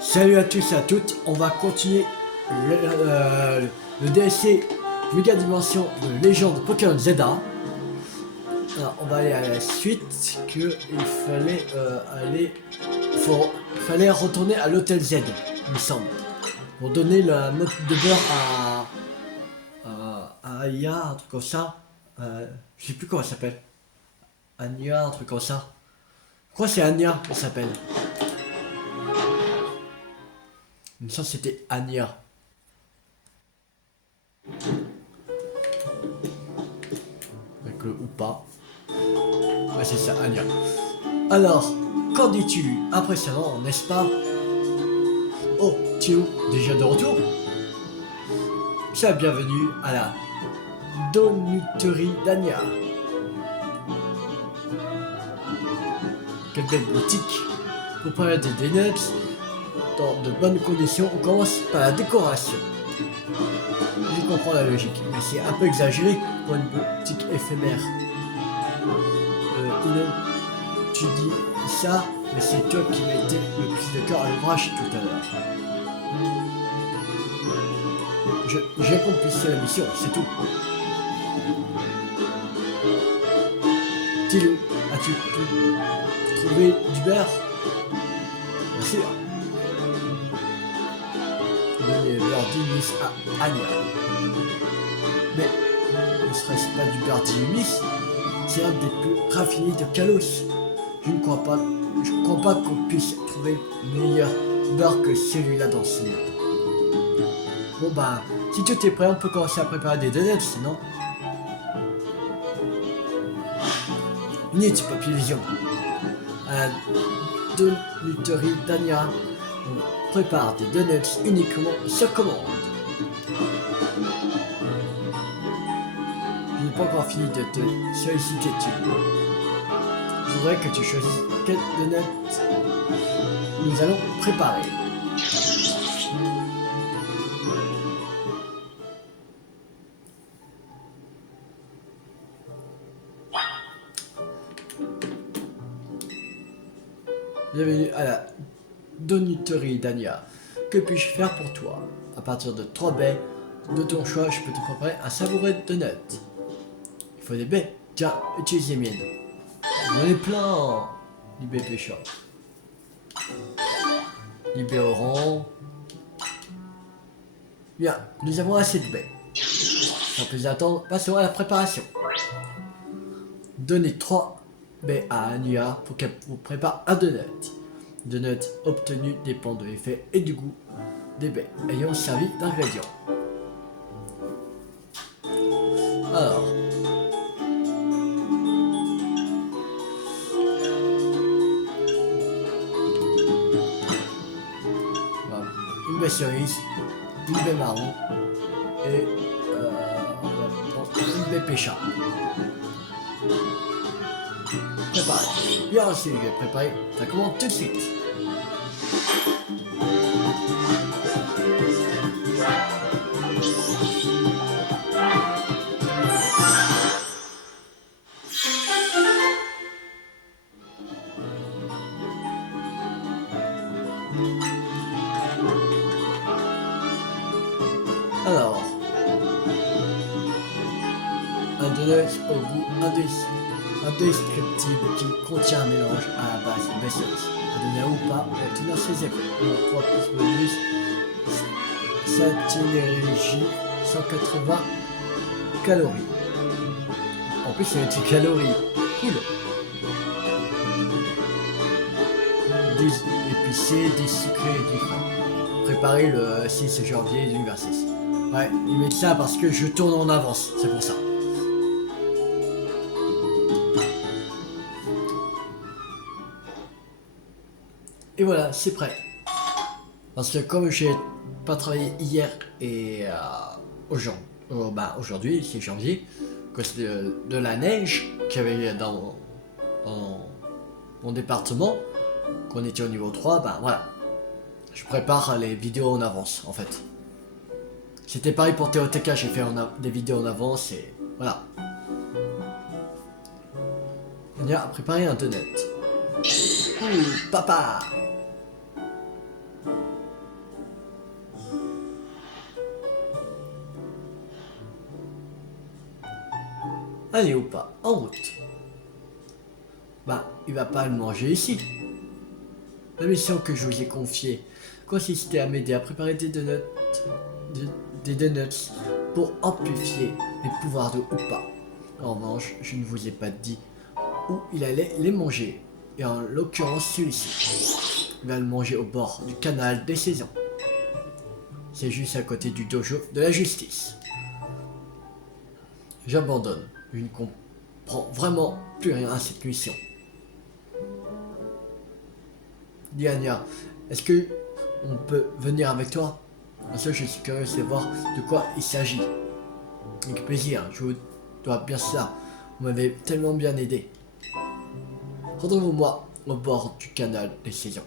Salut à tous et à toutes, on va continuer le DLC Mega Dimension de Légende Pokémon Zelda. Alors on va aller à la suite que il fallait fallait retourner à l'hôtel Z, il me semble, pour donner la note de beurre à Aya, un truc comme ça. Je sais plus comment elle s'appelle. Anya, un truc comme ça. Je crois que c'est Anya, elle s'appelle. Il me semble que c'était Anya. Avec le ou pas. Ouais, c'est ça, Anya. Alors, qu'en dis-tu? Impressionnant, n'est-ce pas? Oh, tu es où? Déjà de retour? Tiens, bienvenue à la Donuterie d'Anya. Quelle belle boutique. Pour parler des donuts dans de bonnes conditions, on commence par la décoration. Je comprends la logique, mais c'est un peu exagéré pour une boutique éphémère. Ino, tu dis ça, mais c'est toi qui mettais le plus de cœur à l'ouvrage tout à l'heure. J'ai accompli la mission, c'est tout. Tilou, as-tu trouvé du beurre? Bien sûr. Donner le beurre d'Unis à Anya. Mais ne serait-ce pas du beurre d'Unis? C'est un des plus raffinés de Kalos. Je ne crois pas qu'on puisse trouver meilleur beurre que celui-là dans ce monde. Bon bah, si tout est prêt, on peut commencer à préparer des donuts, non? Nit, Papilvision. À la donuterie d'Anya, on prépare des donuts uniquement sur commande. Je n'ai pas encore fini de te solliciter dessus. Je voudrais que tu choisisses quel donut nous allons préparer. Bienvenue à la donuterie d'Anya. Que puis-je faire pour toi? À partir de 3 baies de ton choix, je peux te préparer un savoureux donut. Il faut des baies. Tiens, utilise les miennes. J'en ai plein. Libé pêcheur. Libérerons. Bien, nous avons assez de baies. Sans plus attendre, passons à la préparation. Donnez 3 baies à Anya pour qu'elle vous prépare un donut. Le donut obtenu dépend de l'effet et du goût des baies ayant servi d'ingrédients. Alors, voilà. Une baie cerise, une baie marron et on va prendre une baie pécha. Préparé. Bien reçu, je vais préparer ta commande tout de suite. Alors, un donut au goût indescriptible qui contient un mélange à la base de cerise. Un donut ou pas pour obtenir ses effets. 3 plus bonus, satinégie, 180 calories. En plus, c'est une calories. Cool. 10 épicés, 10 sucrés et 10 frais. Préparé le 6 janvier 2026. Ouais, ils mettent ça parce que je tourne en avance, c'est pour ça. Et voilà, c'est prêt. Parce que comme j'ai pas travaillé hier et aujourd'hui, c'est janvier, à cause de la neige qu'il y avait dans mon département, qu'on était au niveau 3, ben voilà. Je prépare les vidéos en avance, en fait. C'était pareil pour TOTK, j'ai fait des vidéos en avance et voilà. On a préparé un donut. Ouh, papa! Allez, ou pas, en route. Bah, il va pas le manger ici. La mission que je vous ai confiée consistait à m'aider à préparer des donuts, des donuts pour amplifier les pouvoirs de Hoopa. En revanche, je ne vous ai pas dit où il allait les manger. Et en l'occurrence, celui-ci. Il va le manger au bord du canal des saisons. C'est juste à côté du dojo de la justice. J'abandonne. Je ne comprends vraiment plus rien à cette mission. Diania, est-ce que on peut venir avec toi? Parce que je suis curieux de voir de quoi il s'agit. Avec plaisir, je vous dois bien ça. Vous m'avez tellement bien aidé. Retrouvez-moi au bord du canal des saisons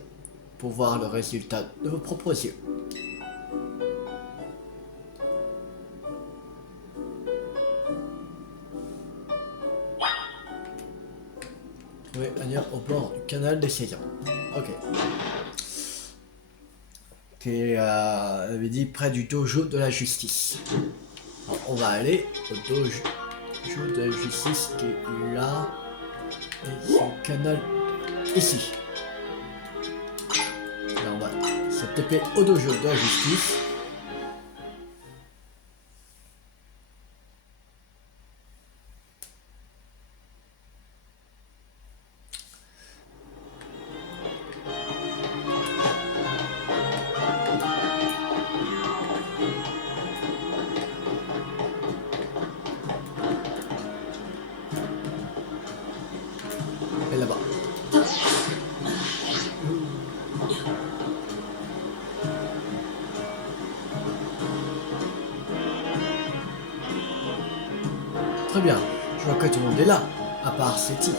pour voir le résultat de vos propres yeux. Oui, Anya au bord du canal des saisons. Ok. Qui avait dit près du dojo de la justice. Alors, on va aller au dojo de la justice qui est là. Et c'est le canal ici. Là, on va se taper au dojo de la justice. Et là-bas. Très bien, je vois que tout le monde est là, à part Seti.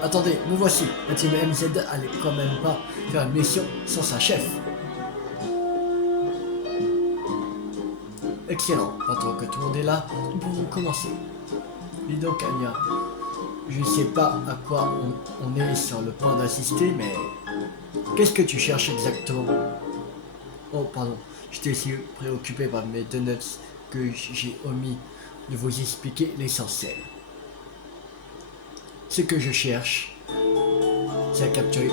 Attendez, me voici. La team MZ allait quand même pas faire une mission sans sa chef. Excellent, maintenant que tout le monde est là, nous pouvons commencer. Dis donc Anya, je sais pas à quoi on est sur le point d'assister, mais qu'est-ce que tu cherches exactement? Oh pardon, j'étais si préoccupé par mes donuts que j'ai omis de vous expliquer l'essentiel. Ce que je cherche, c'est à capturer,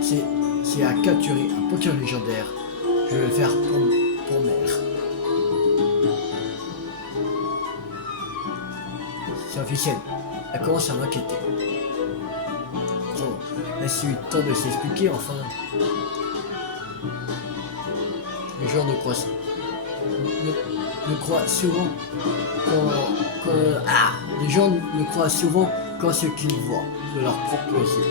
c'est à capturer un Pokémon légendaire. Je vais le faire pour mère. C'est officiel. Elle commence à m'inquiéter. Oh, laisse-lui le temps de s'expliquer enfin. Les gens ne croient souvent les gens ne croient souvent qu'en ce qu'ils voient de leurs propres yeux.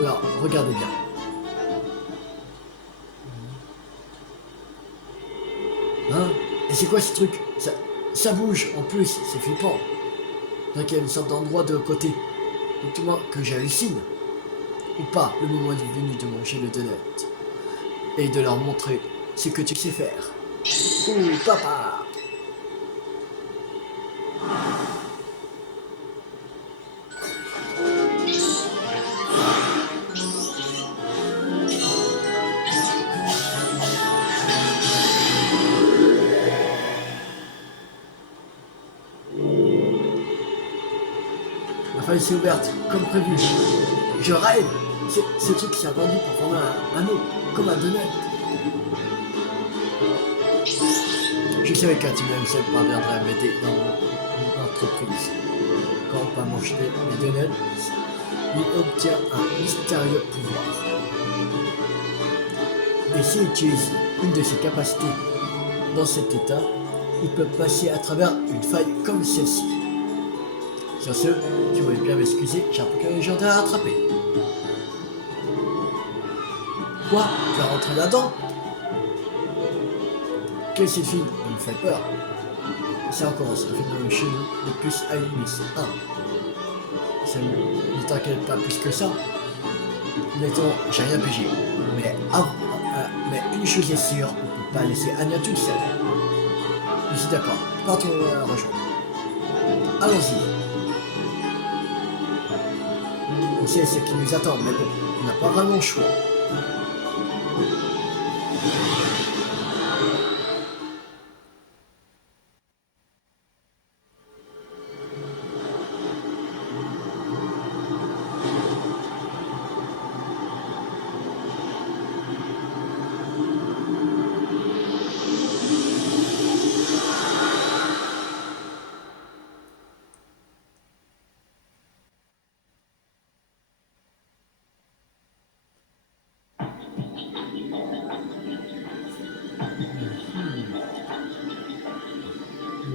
Alors, regardez bien. Hein? Et c'est quoi ce truc? Ça bouge, en plus, c'est flippant. Donc il y a une sorte d'endroit de côté. Dites-moi que j'hallucine. Ou pas, le moment est venu de manger le donut. Et de leur montrer ce que tu sais faire. Ouh, papa! La faille s'est ouverte, comme prévu. Je rêve! Ce truc s'est vendu pour former un anneau, comme un donut. Je savais qu'un team seul parviendrait à m'aider dans mon entreprise. Quand pas manger les donuts, il obtient un mystérieux pouvoir. Et s'il utilise une de ses capacités dans cet état, il peut passer à travers une faille comme celle-ci. Sur ce, tu voulais bien m'excuser, j'ai un Pokémon légendaire à attraper. Quoi? Tu vas rentrer là-dedans? Quelle cette fille? Elle me fait peur. Ça recommence, le film chez nous, de plus à Unis 1. Ça ne t'inquiète pas plus que ça. Honnêtement, j'ai rien pigé. Mais une chose est sûre, on ne peut pas laisser Anya toute seule. Je suis d'accord, partons la rejoindre. Allons-y. On sait ce qui nous attend, mais bon, on n'a pas vraiment le choix.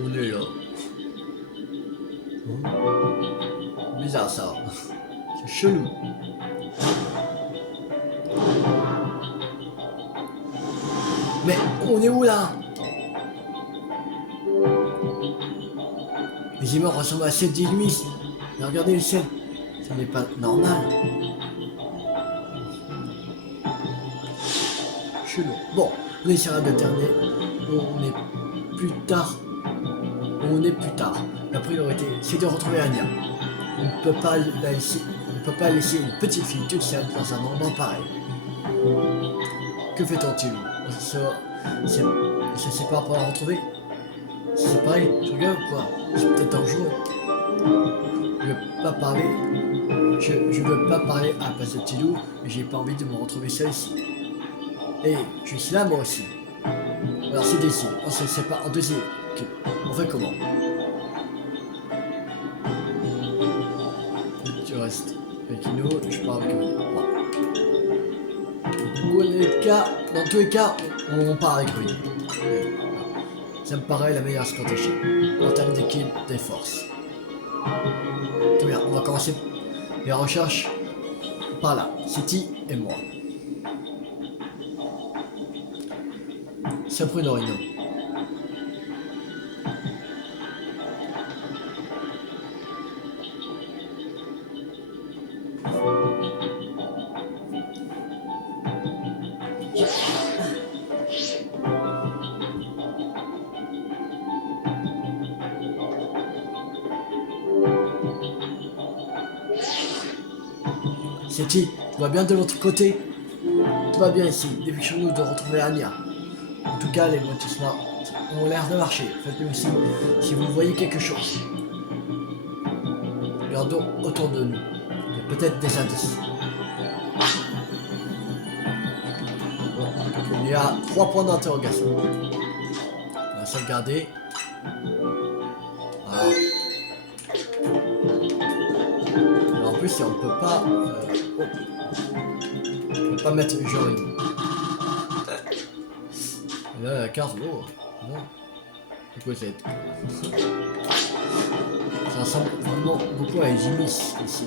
On est là. Bizarre ça. C'est chelou. Mais on est où là? Les immeubles ressemblent à celles d'Illumis. Mais regardez le ciel. Ça n'est pas normal. Chelou. Bon, on essaiera de terminer. On est plus tard. On est plus tard. La priorité, c'est de retrouver Anya. On ne peut pas la laisser. On ne peut pas laisser une petite fille toute seule dans un endroit pareil. Que fait-on-il? On se sépare pour la retrouver? C'est pareil, je regarde ou quoi? C'est peut-être dangereux. Je veux pas parler. Je veux pas parler à la place de Tilou, mais j'ai pas envie de me retrouver seul ici. Et je suis là moi aussi. Alors c'est décidé, on se sépare en deux îles. Ok, on fait comment? Tu restes avec Ino, je pars avec Rudy. Dans tous les cas, on part avec Rudy. Ça me paraît la meilleure stratégie en termes d'équilibre des forces. Très bien, on va commencer les recherches par là, City et moi. C'est après Norino. City, tout va bien de l'autre côté? Tout va bien ici, dépêchons-nous de retrouver Anya. En tout cas, les lotissements ont l'air de marcher. Faites-nous signe si vous voyez quelque chose. Regardons autour de nous. Il y a peut-être des indices. Bon, il y a 3 points d'interrogation. On va sauvegarder. Voilà. Alors, en plus, on peut pas... on peut pas mettre genre une... Et là, la carte, oh, non. C'est quoi cette? Ça ressemble vraiment beaucoup à Egimis ici.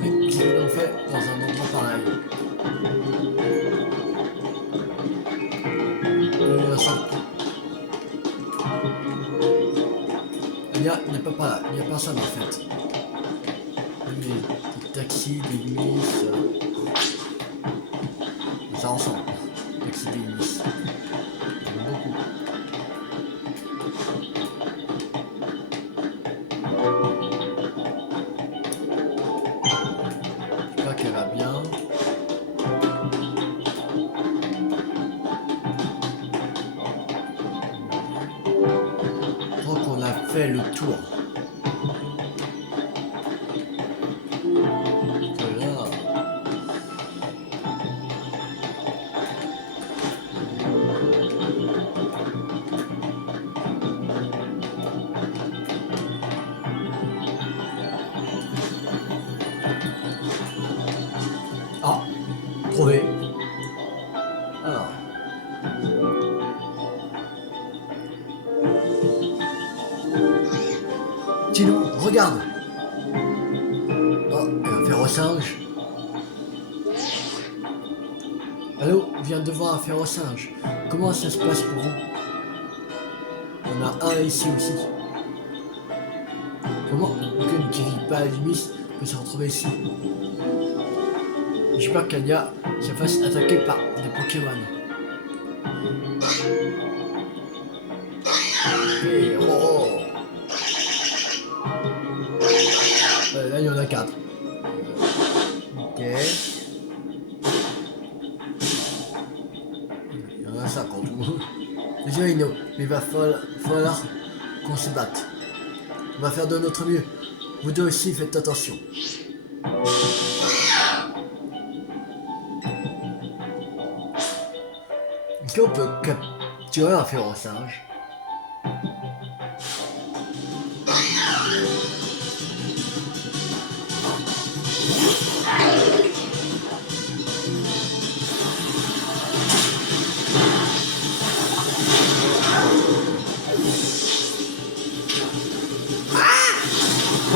Mais qu'est-ce qu'on fait dans un endroit pareil? Il n'y a pas là, il n'y a personne en fait. Des taxis, des Miss, ça ressemble. Taxi des Miss. Beaucoup. J'espère qu'elle va bien. Je crois qu'on a fait le tour. Ah, trouvé. Alors. Tino, regarde. Oh, elle va faire au singe. Allô, on vient de voir un fer au singe. Comment ça se passe pour vous? On a un ici aussi. Comment aucune qui vit pas à Limis peut se retrouver ici? J'espère qu'Anya se fasse attaquer par des Pokémon. Et oh, là il y en a 4. Ok. Il y en a 50. Désolé Ino, mais il va falloir qu'on se batte. On va faire de notre mieux. Vous deux aussi faites attention. Est-ce qu'on peut capturer un fer au singe?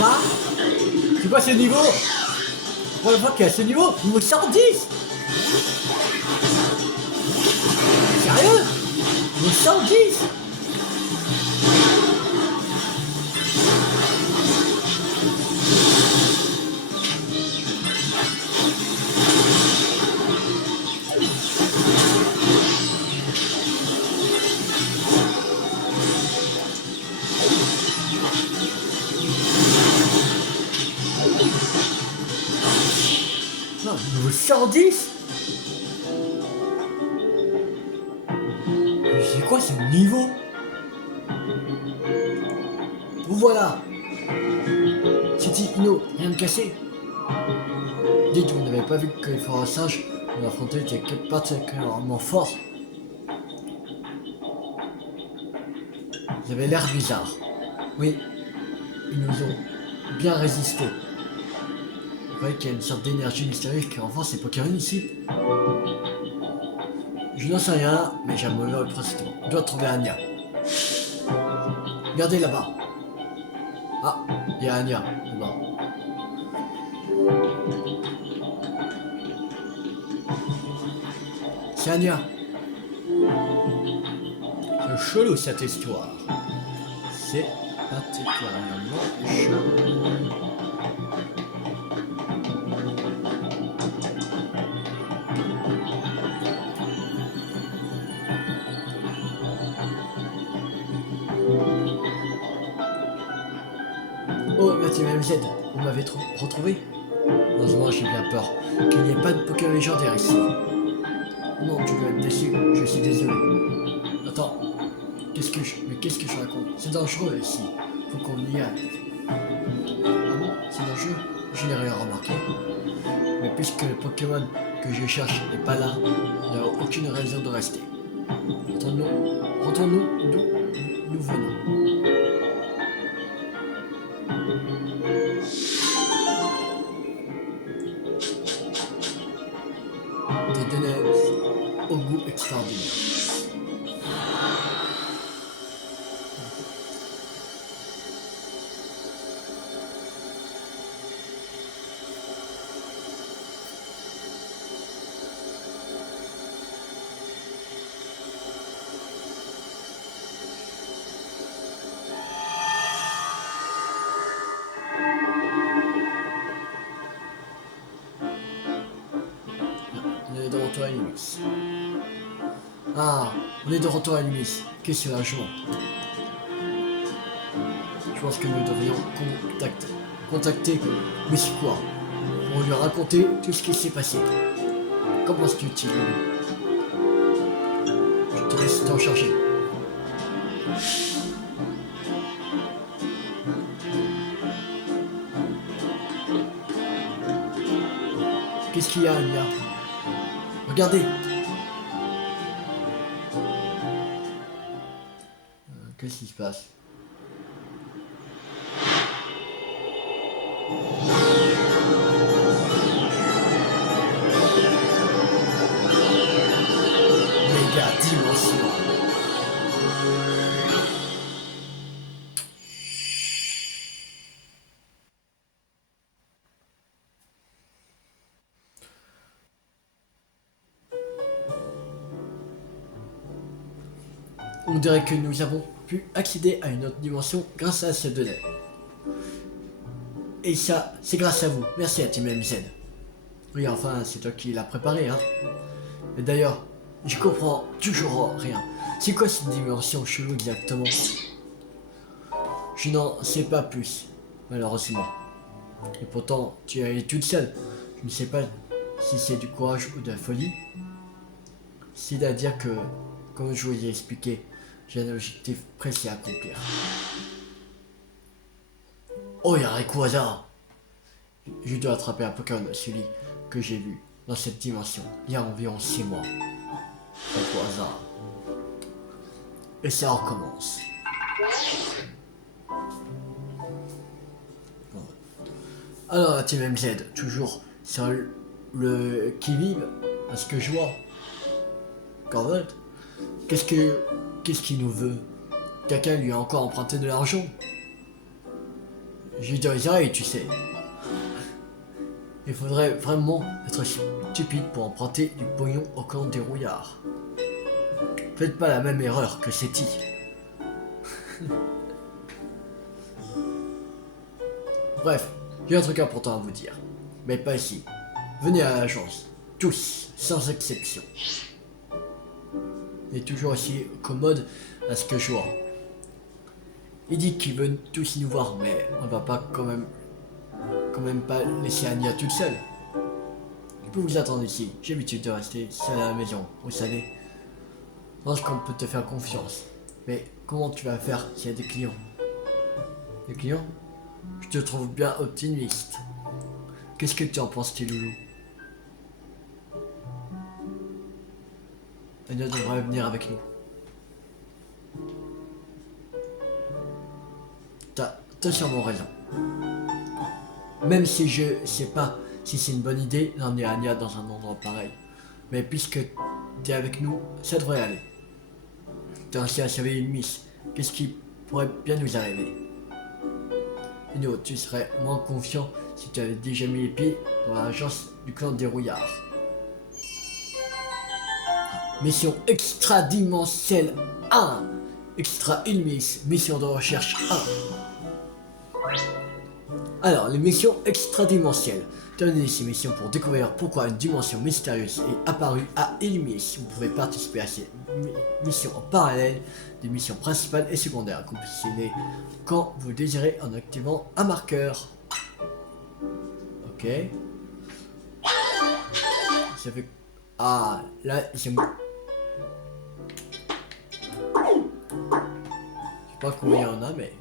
Quoi? C'est quoi ce niveau? Pour la fois qu'il y a ce niveau 110. Sérieux? Niveau 110. Non, niveau 110. Mais c'est quoi ce niveau? Vous voilà. C'était Ino, rien de cassé. Dites, vous n'avez pas vu que les forts singes nous affrontaient étaient particulièrement forts. Ils avaient l'air bizarre. Oui, ils nous ont bien résisté. Vous voyez qu'il y a une sorte d'énergie mystérieuse qui renforce ces Pokémon ici. Je n'en sais rien, mais j'ai un mauvais pressentiment. Je dois trouver Anya. Regardez là-bas. Ah, il y a Anya là-bas. C'est Anya. C'est chelou cette histoire. C'est particulièrement chelou. Oh, la team MZ, vous m'avez retrouvé? Heureusement, j'ai bien peur qu'il n'y ait pas de Pokémon légendaire ici. Non, tu dois être déçu, je suis désolé. Attends, mais qu'est-ce que je raconte? C'est dangereux ici, faut qu'on y aille. Ah bon, c'est dangereux? Je n'ai rien remarqué. Mais puisque le Pokémon que je cherche n'est pas là, il n'y a aucune raison de rester. Retournons d'où nous venons. Des données au goût extraordinaire. On est de retour à Lumis. Ah, on est de retour à Lumis. Qu'est-ce que c'est la joie? Je pense que nous devrions contacter Meshikwa pour lui raconter tout ce qui s'est passé. Qu'en penses-tu, Tigre? Je te laisse t'en charger. Qu'est-ce qu'il y a, Anya? Regardez! Qu'est-ce qui se passe? Méga dimension! On dirait que nous avons pu accéder à une autre dimension grâce à cette donnée. Et ça, c'est grâce à vous. Merci à Team MZ. Oui, enfin, c'est toi qui l'as préparé, hein. Et d'ailleurs, je comprends toujours rien. C'est quoi cette dimension chelou exactement? Je n'en sais pas plus, malheureusement. Et pourtant, tu es allée toute seule. Je ne sais pas si c'est du courage ou de la folie. C'est-à-dire que, comme je vous ai expliqué, j'ai un objectif précis à accomplir. Oh, y'a Rayquaza! Je dois attraper un Pokémon, celui que j'ai vu dans cette dimension, il y a environ 6 mois. Rayquaza. Et ça recommence. Alors, la team MZ, toujours sur le qui-vive, à ce que je vois. Corvette, qu'est-ce qu'il nous veut? Quelqu'un lui a encore emprunté de l'argent? j'ai dans les oreilles, tu sais. Il faudrait vraiment être stupide pour emprunter du pognon au clan des rouillards. Faites pas la même erreur que Seti. Bref, j'ai un truc important à vous dire. Mais pas ici. Venez à l'agence. Tous, sans exception. Il est toujours aussi commode à ce que je vois. Il dit qu'ils veulent tous nous voir, mais on va pas quand même pas laisser Anya toute seule. Je peux vous attendre ici. J'ai l'habitude de rester seule à la maison, vous savez. Je pense qu'on peut te faire confiance. Mais comment tu vas faire s'il y a des clients? Des clients? Je te trouve bien optimiste. Qu'est-ce que tu en penses, tes loulous? Anya devrait venir avec nous. T'as sûrement raison. Même si je sais pas si c'est une bonne idée d'emmener Anya dans un endroit pareil. Mais puisque t'es avec nous, ça devrait aller. T'es ainsi à sauver une miss. Qu'est-ce qui pourrait bien nous arriver? Ino, tu serais moins confiant si tu avais déjà mis les pieds dans l'agence du clan des rouillards. Mission extradimensionnelle 1. Extra Ilmis, mission de recherche 1. Alors, les missions extradimensionnelles. Terminez ces missions pour découvrir pourquoi une dimension mystérieuse est apparue à Ilmis. Vous pouvez participer à ces missions en parallèle des missions principales et secondaires. Accomplissez-les quand vous désirez en activant un marqueur. Ok. Ça fait... Ah, là, j'ai... Je sais pas combien il y en a, mais...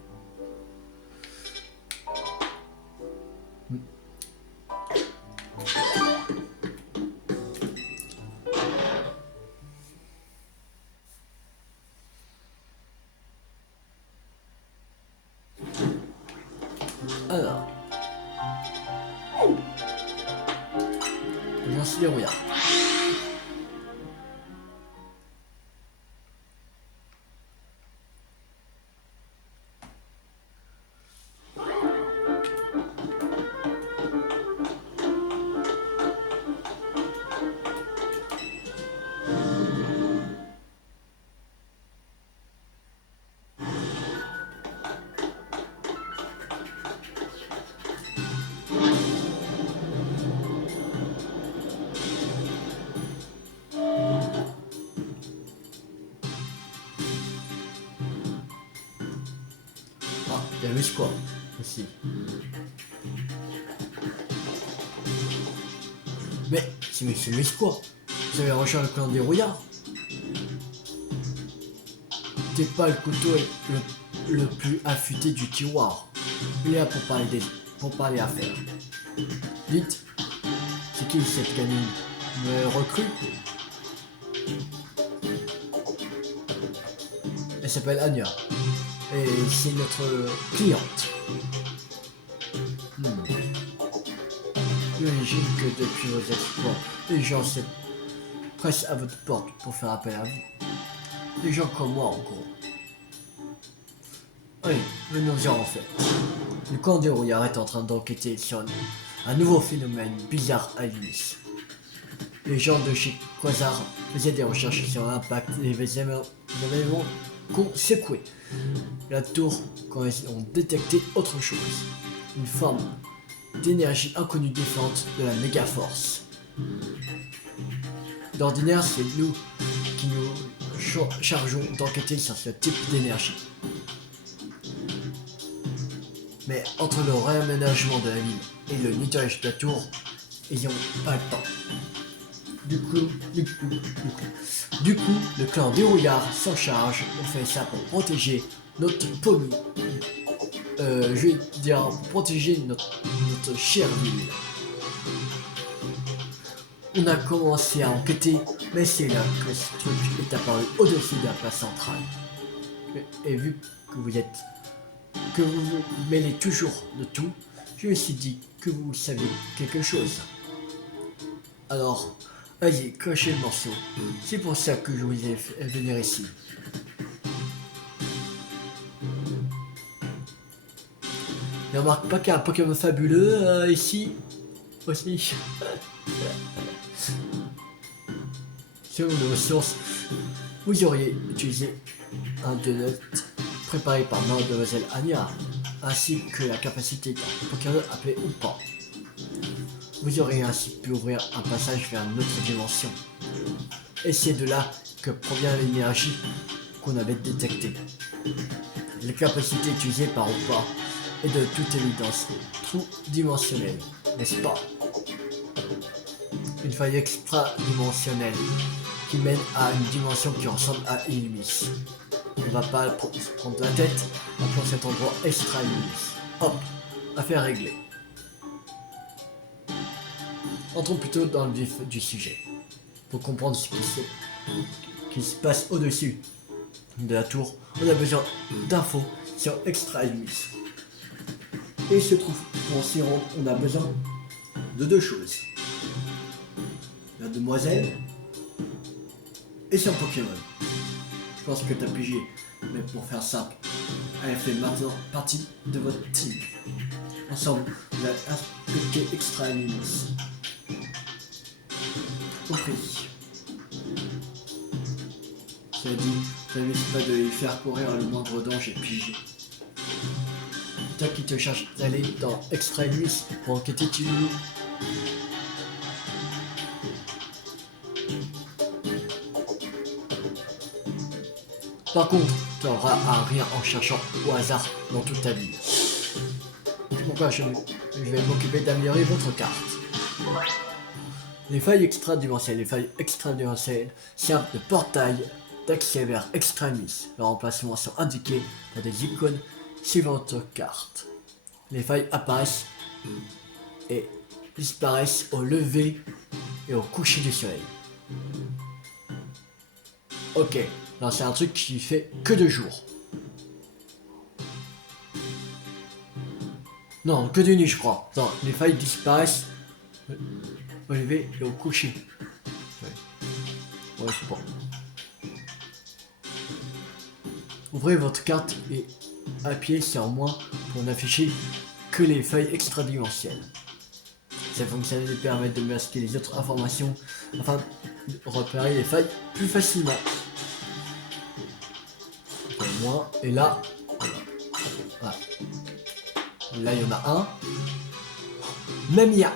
Alors... Merci les rouillards. Ah, il y a Miss quoi aussi. Mais c'est Miss quoi? Vous avez rejoint le clan des rouillards? T'es pas le couteau le plus affûté du tiroir. Il est là pour parler affaires. Dites, c'est qui cette canine? Une recrue? Elle s'appelle Anya. Et c'est notre cliente. J'imagine que depuis vos exploits, les gens se pressent à votre porte pour faire appel à vous. Des gens comme moi, en gros. Oui, venons-en en fait. Le camp des rouillards est en train d'enquêter sur un nouveau phénomène bizarre à Ilmis. Les gens de chez Quasar faisaient des recherches sur l'impact des événements qu'ont secoué la tour quand ils ont détecté autre chose. Une forme d'énergie inconnue défendante de la méga force. D'ordinaire, c'est nous qui nous chargeons d'enquêter sur ce type d'énergie. Mais entre le réaménagement de la ville et le nettoyage de la tour, ils n'ont pas le temps. Du coup, le clan des rouillards s'en charge. On fait ça pour protéger notre pommi. Je vais dire pour protéger notre chère ville. On a commencé à enquêter, mais c'est là que ce truc est apparu au-dessus de la place centrale. Et vu que vous vous mêlez toujours de tout, je me suis dit que vous saviez quelque chose. Alors, allez, cochez le morceau. C'est pour ça que je vous ai fait venir ici. Ne remarque pas qu'il y a un Pokémon fabuleux ici aussi. Selon nos sources, vous auriez utilisé un donut préparé par Mademoiselle Anya, ainsi que la capacité d'un Pokémon appelé Oupa. Vous auriez ainsi pu ouvrir un passage vers une autre dimension. Et c'est de là que provient l'énergie qu'on avait détectée. La capacité utilisée par Oupa est de toute évidence trou-dimensionnelle, n'est-ce pas? Une faille extra-dimensionnelle qui mène à une dimension qui ressemble à Illumis. On ne va pas se prendre la tête, appelons cet endroit Extra Illumis. Hop, affaire réglée. Entrons plutôt dans le vif du sujet. Pour comprendre ce qui se passe au-dessus de la tour, on a besoin d'infos sur Extra Illumis. Et il se trouve pour s'y rendre, on a besoin de deux choses. La demoiselle et son Pokémon. Je pense que tu as pigé, mais pour faire simple, elle fait maintenant partie de votre team. Ensemble, vous allez inspecter Extra Illumis. Compris. Cela dit, ça ne risque pas de lui faire courir le moindre danger, pigé. Toi qui te cherches d'aller dans Extra Illumis pour enquêter tu nous. Par contre, tu n'auras à rien en cherchant au hasard dans toute ta vie. C'est pourquoi je vais m'occuper d'améliorer votre carte. Les failles extra-dimensionnelles. Les failles extra-dimensionnelles servent de portail d'accès vers Extra Illumis. Leurs emplacements sont indiqués par des icônes suivant votre carte. Les failles apparaissent et disparaissent au lever et au coucher du soleil. Ok, non, c'est un truc qui fait que 2 jours. Non, que de nuit je crois. Non, les failles disparaissent au lever et au coucher. Ouais, c'est bon. Ouvrez votre carte et appuyez sur moins pour n'afficher que les feuilles extra-dimensionnelles. Cette fonctionnalité permet de masquer les autres informations afin de repérer les failles plus facilement. Moins, et là, voilà. Là il y en a un. Même il y a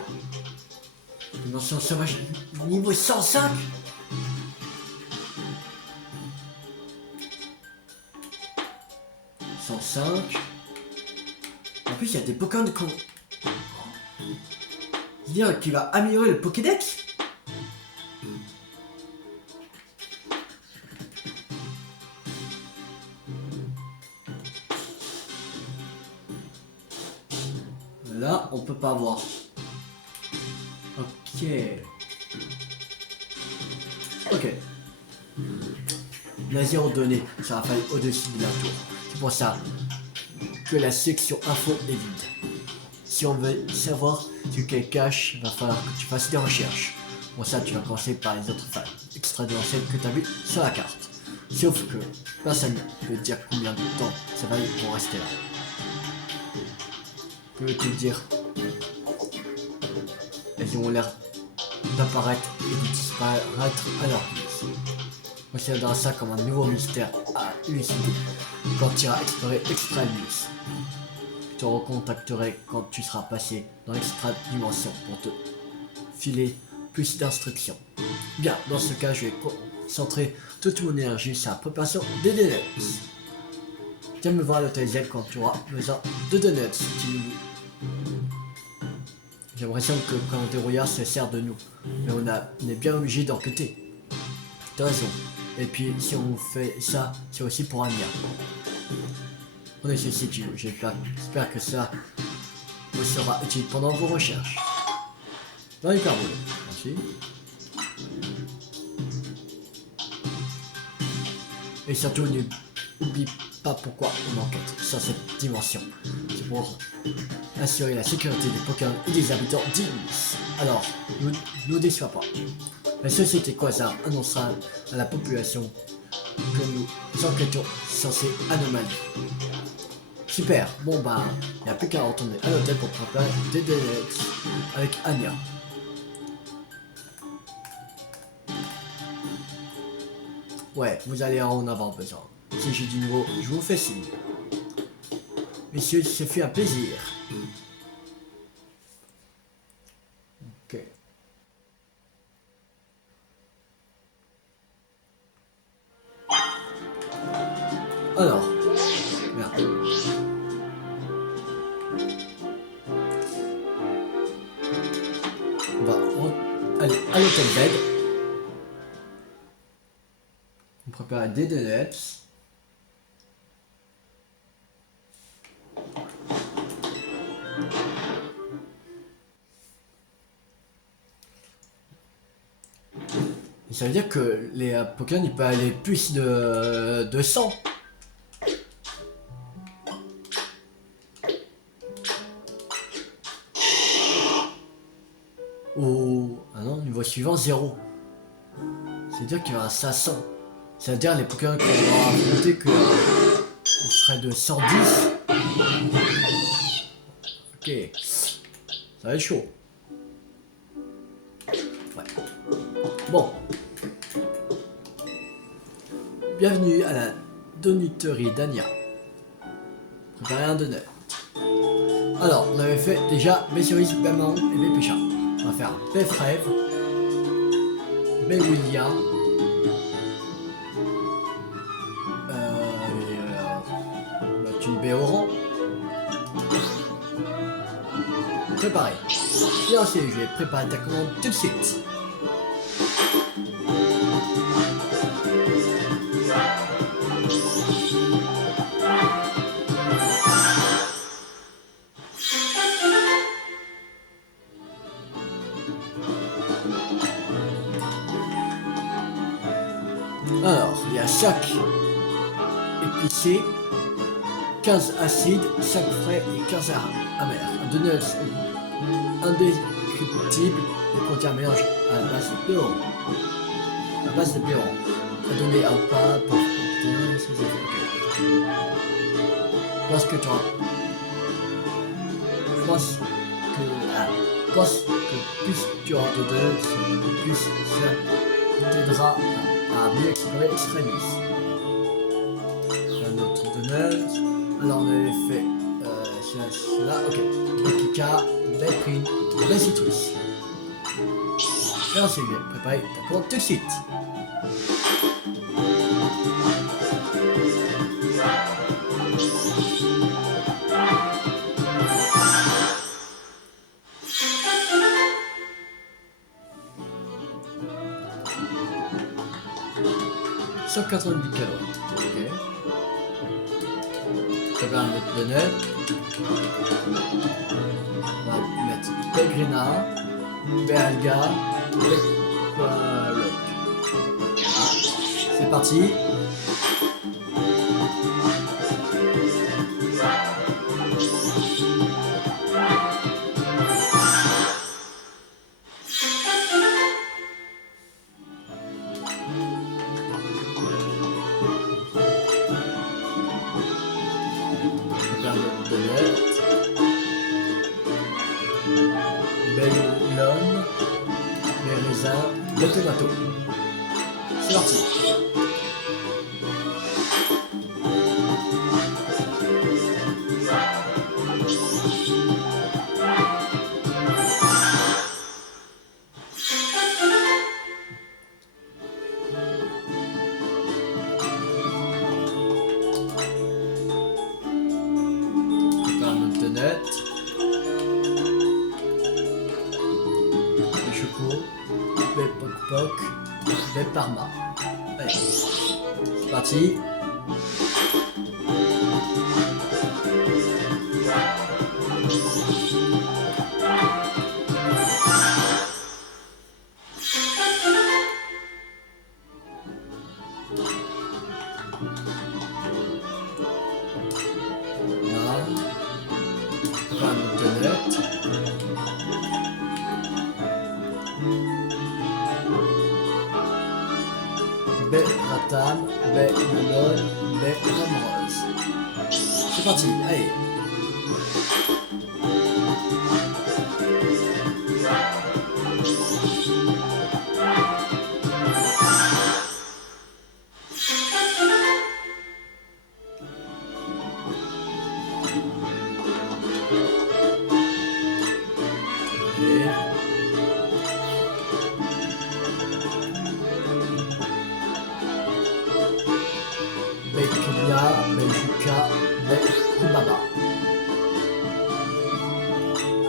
dimension sauvage niveau 105. En plus, il y a des Pokémon de con. Dire qu'il va améliorer le Pokédex. Là, on peut pas voir. Ok. Ok. La zéro donnée, ça va falloir au-dessus de la tour. C'est pour ça que la section info est vide. Si on veut savoir ce qu'elle cache, il va falloir que tu fasses des recherches. Pour ça, tu vas commencer par les autres failles extra-dimensionnelles que tu as vues sur la carte. Sauf que personne ne peut dire combien de temps ça va pour rester là. Je peux te dire, elles ont l'air d'apparaître et de disparaître à leur place. On considérera ça comme un nouveau mystère à élucider quand tu iras explorer Extra Illumis. Je te recontacterai quand tu seras passé dans l'extra dimension pour te filer plus d'instructions. Bien, dans ce cas, je vais concentrer toute mon énergie sur la préparation des donuts. Viens me voir à l'hôtel Z quand tu auras besoin de donuts. J'ai l'impression que quand on dérouillard se sert de nous, mais on est bien obligé d'enquêter. T'as raison. Et puis si on fait ça, c'est aussi pour un bien. On est ceci, j'espère que ça vous sera utile pendant vos recherches. Dans les carreaux. Merci. Et surtout, n'oublie pas pourquoi on enquête sur cette dimension. C'est pour assurer la sécurité des Pokémon et des habitants d'Illumis. Alors, ne déçois pas. La société Quasar annoncera à la population que nous enquêtons sur ces anomalies. Super. Bon bah, il n'y a plus qu'à retourner à l'hôtel pour préparer des donuts avec Anya. Ouais, vous allez en avoir besoin. Si j'ai du nouveau, je vous fais signe. Messieurs, ce fut un plaisir. Ok. Alors, merde. On va aller à l'hôtel bed. On prépare des donuts. Et ça veut dire que les Pokémon ils peuvent aller plus de 100. Ou ah non, niveau suivant 0. C'est-à-dire qu'il y aura 500. C'est-à-dire les Pokémon qu'on va affronter que il serait de 110. Ok. Ça va être chaud. Ouais. Bon. Bienvenue à la donuterie d'Anya. Préparez un donut. Alors, on avait fait déjà mes cerises, mes mangues et mes péchas. On va faire mes frèves, mes William. Une baie orange. Préparé. Bien sûr, je vais préparer ta commande tout de suite. Alors, il y a chaque épicé, 15 acides, 5 frais et 15 amers. Un donut indescriptible et contient un mélange à base de péron. À base de péron. À donner un pain pour obtenir ses effets. Parce que tu pense que plus tu auras de donuts, plus ça t'aidera à mieux explorer Extremis. Un autre donut. Alors on avait fait cela, ok. Bakika, Belprine, la citrus. Et ensuite, je vais préparer ta commande tout de suite. « 190 calories. Ok. Prépare un autre donut. On va mettre Pelgrina, Belga, Lequaloc. Ah, c'est parti. Bellone, les raisins, le tomato. C'est parti. Prépare notre donut. Des poc-poc, des parma. Allez, c'est parti. Voilà. Prends notre donut. Baie ratame, baie melone, baie rose. C'est parti, allez. Beklia, Belgica, Belkubaba.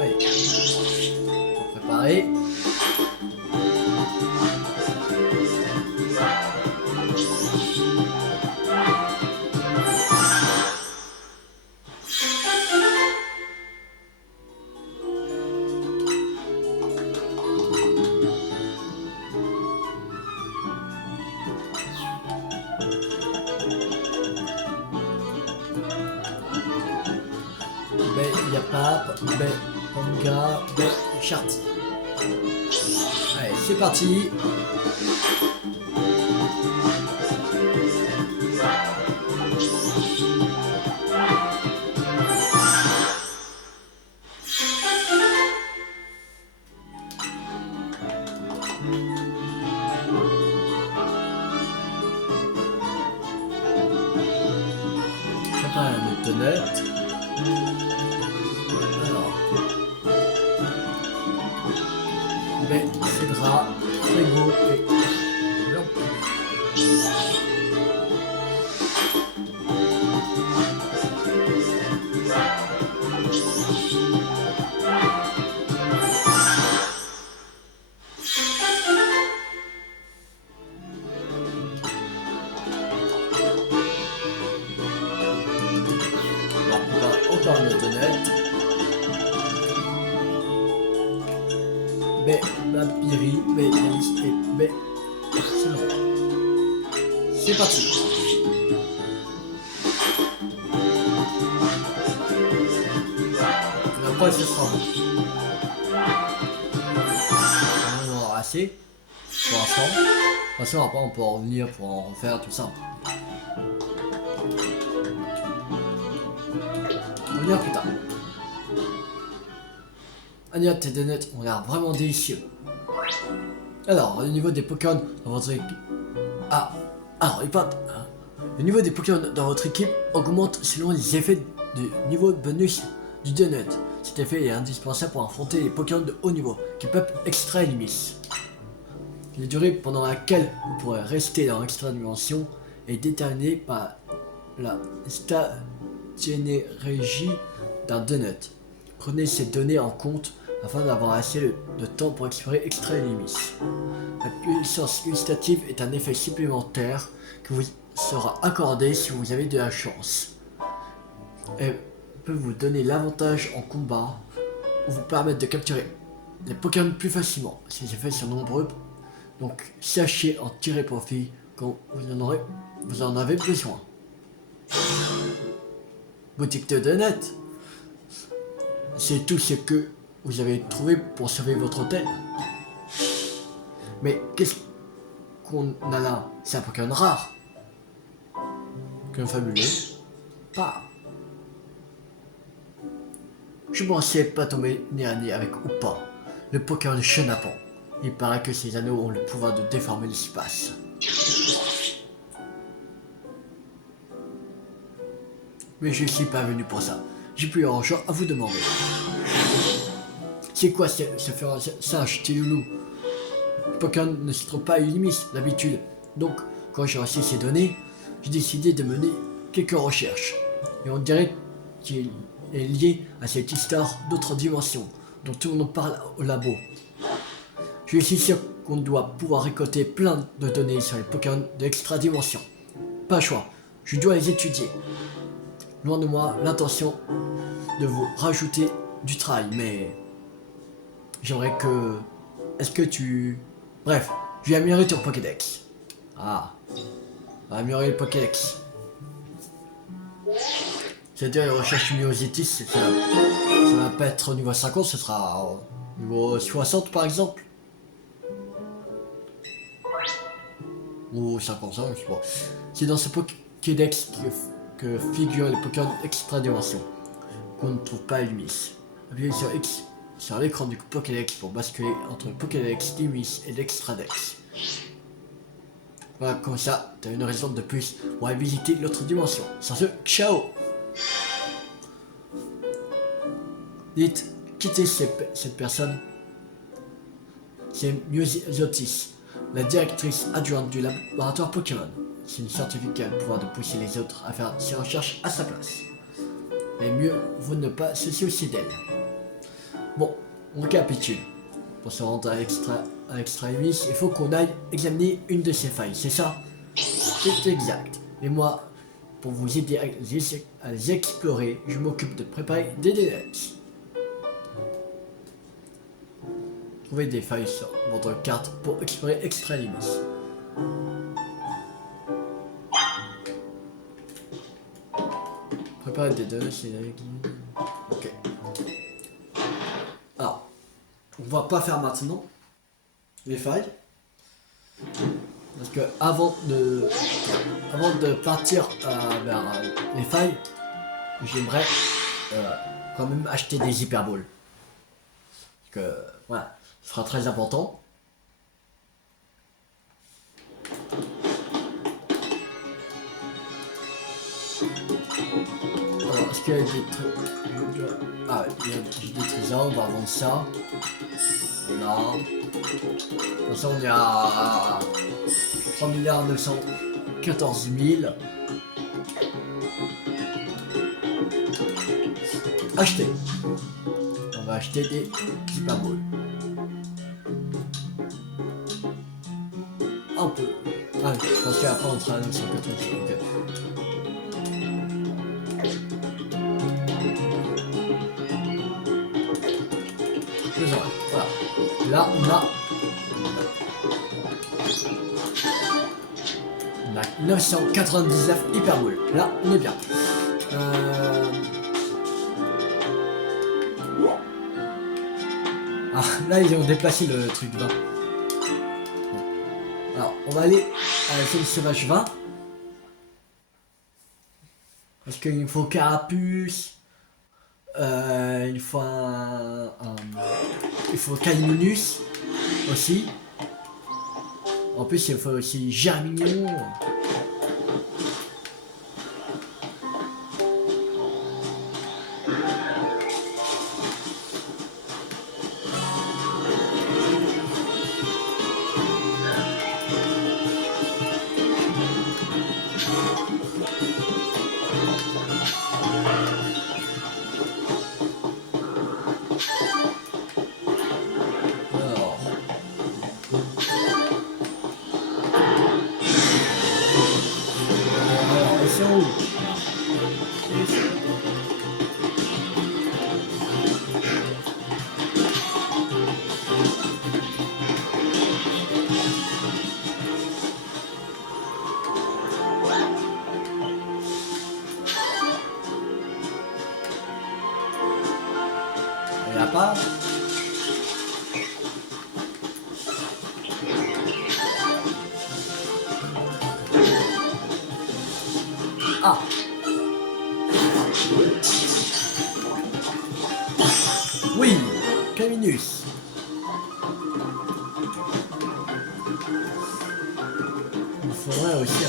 Allez, on va préparer. Yapap, Panga, Charty. Allez, c'est parti. Prépare un autonette. Cédra, Frégo et Lampe. Encore une autonette. B, Babiri, B, Yanis et B, Barcelone. C'est parti. La poêle, ce sera bon. On en aura assez pour l'instant. De toute façon, après, on peut en revenir pour en refaire tout ça. On reviendra plus tard. Anya, tes donuts ont l'air vraiment délicieux. Alors, au niveau des Pokémon dans votre équipe... Ah, alors, le niveau des Pokémon dans votre équipe augmente selon les effets du niveau de bonus du donut. Cet effet est indispensable pour affronter les Pokémon de haut niveau qui peuvent extra Illumis. La durée pendant laquelle vous pourrez rester dans l'extra dimension est déterminée par la stagénérégie d'un donut. Prenez ces données en compte afin d'avoir assez de temps pour explorer Extra Illumis. La puissance gustative est un effet supplémentaire qui vous sera accordé si vous avez de la chance. Elle peut vous donner l'avantage en combat ou vous permettre de capturer les Pokémon plus facilement. Ces effets sont nombreux, donc sachez en tirer profit quand vous en avez besoin. Boutique de donuts. C'est tout ce que vous avez trouvé pour sauver votre hôtel. Mais qu'est-ce qu'on a là? C'est un Pokémon rare. Qu'un fabuleux. Pas. Je pensais pas tomber nez à nez avec Oupa, le Pokémon Chenapan. Il paraît que ces anneaux ont le pouvoir de déformer l'espace. Mais je suis pas venu pour ça. J'ai plus grand chose à vous demander. C'est quoi ce sage, petit loulou? Pokémon ne se trouve pas à Illumis d'habitude. Donc, quand j'ai reçu ces données, j'ai décidé de mener quelques recherches. Et on dirait qu'il est lié à cette histoire d'autres dimensions, dont tout le monde parle au labo. Je suis sûr qu'on doit pouvoir récolter plein de données sur les Pokémon de l'extra dimension. Pas le choix, je dois les étudier. Loin de moi l'intention de vous rajouter du travail, mais j'aimerais que... Est-ce que tu... Bref, je vais améliorer ton Pokédex. Ah, on va améliorer le Pokédex. C'est-à-dire les recherches Myosétis, ça va pas être au niveau 50, ce sera au niveau 60 par exemple. Ou 55, je sais pas. C'est dans ce Pokédex que figurent les Pokémon extra-dimension qu'on ne trouve pas à Lumis. Appuyez sur X sur l'écran du Pokédex pour basculer entre le Pokédex Lumis et l'Extradex. Voilà, comme ça, t'as une raison de plus pour aller visiter l'autre dimension. Sur ce, ciao! Dites, quittez cette personne. C'est Myosotis, la directrice adjointe du laboratoire Pokémon. C'est une scientifique qui a le pouvoir de pousser les autres à faire ses recherches à sa place. Mais mieux vaut ne pas se soucier d'elle. Bon, on récapitule. Pour se rendre à Extra-Lumis, il faut qu'on aille examiner une de ces failles, c'est ça? C'est exact. Et moi, pour vous aider à les explorer, je m'occupe de préparer des DNX. Trouvez des failles sur votre carte pour explorer Extra-Lumis. Préparer des données, c'est... Ok. Alors, on va pas faire maintenant les failles. Parce que avant de partir vers les failles, j'aimerais quand même acheter des hyperballs. Parce que voilà, ce sera très important. Alors, est-ce qu'il y a des trucs? Ah, il y a des trésors, on va vendre ça. Voilà. Comme ça, on est à 3 914 000. Acheter. On va acheter des hyperballs. Un peu. Ah, je pense qu'après on sera à 914 000. Okay. Voilà. Là, on a 999 hyperballs. Là, on est bien. Ah, là, ils ont déplacé le truc 20. Alors, on va aller à la scène sauvage 20. Parce qu'il faut Carapuce. Il faut il faut Caliminus aussi. En plus, il faut aussi Germignon. Il n'y a pas. Ah. Oui, Caminus. Il faudrait aussi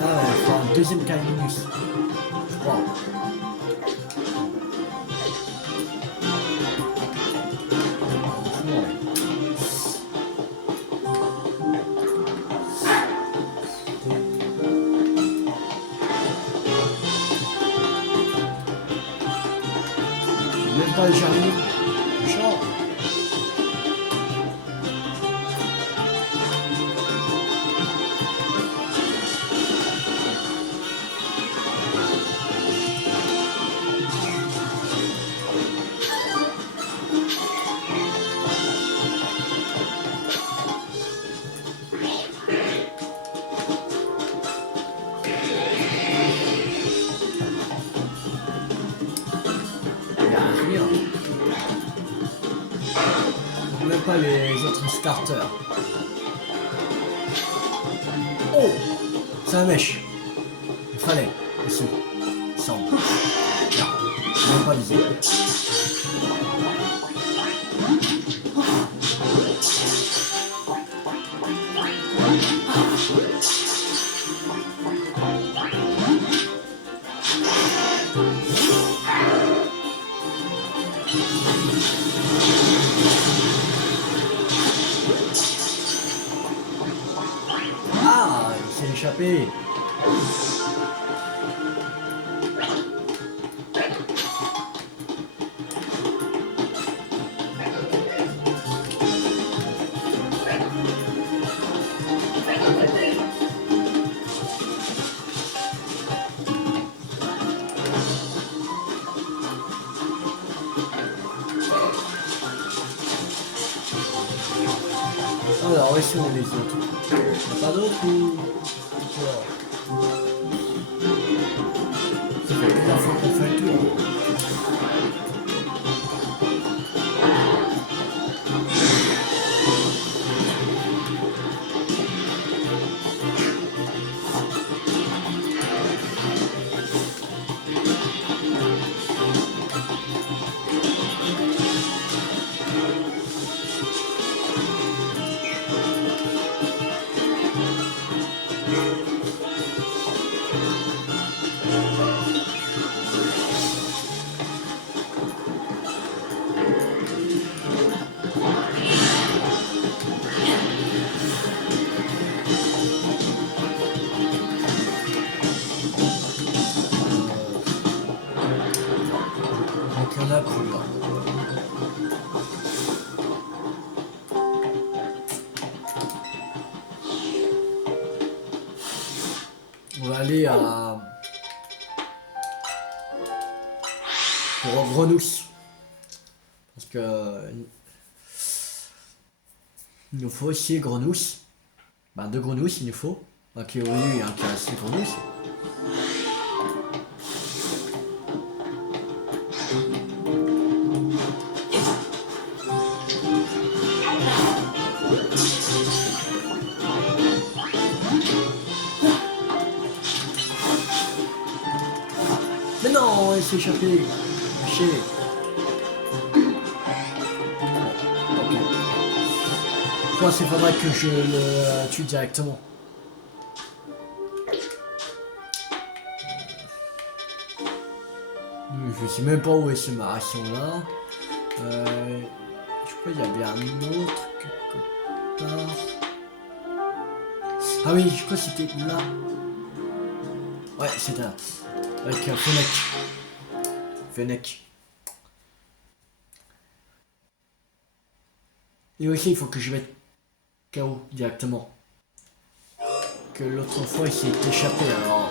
là, il faut un deuxième Caminus. Wow. Même pas les jardins. Ciao. Même pas les autres starters. Oh, c'est un mèche. Il fallait aussi. pas viser. Ah, il s'est échappé. Alors, où sont les autres? Pas d'autres ou... Ça fait plusieurs fois qu'on fait le tour. Donc il y en a plus là. On va aller à... pour Grenouille. Parce que... il nous faut aussi Grenouille. Ben, 2 grenouilles il nous faut. Ok, oui, il y a un qui a 6 grenouilles. Mais non, il s'est échappé. Chier. Ok. Je pense qu'il faudrait que je le tue directement. Je sais même pas où est cette ration là. Je crois qu'il y a bien un autre quelque part. Ah oui, je crois que c'était là. Ouais, c'était là. Avec Fennec. Fennec. Et aussi, il faut que je mette KO directement. Que l'autre fois, il s'est échappé alors.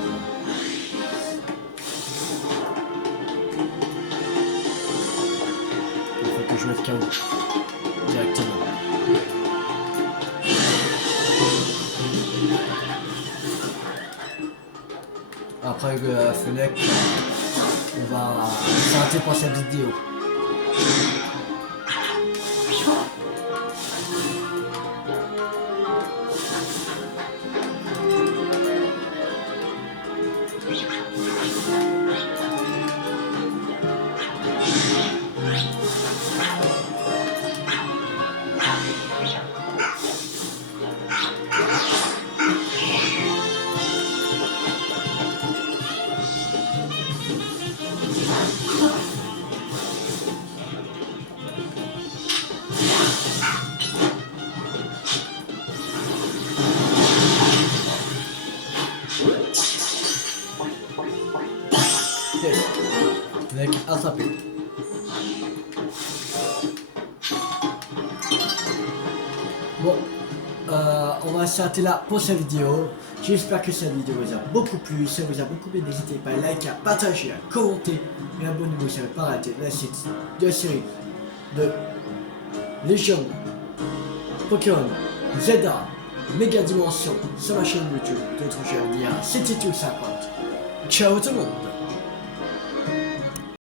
Il faut que je mette KO directement. Après Fennec, on va s'arrêter pour cette vidéo. Fennec attrapé. Bon, on va s'arrêter là pour cette vidéo. J'espère que cette vidéo vous a beaucoup plu. Si ça vous a beaucoup plu, n'hésitez pas à liker, à partager, à commenter et abonnez-vous si vous n'avez pas raté la suite de la série de Légion, Pokémon, Zelda, Méga Dimension sur ma chaîne YouTube. D'autres, je vais vous dire, c'était tout ça. Ciao tout le monde.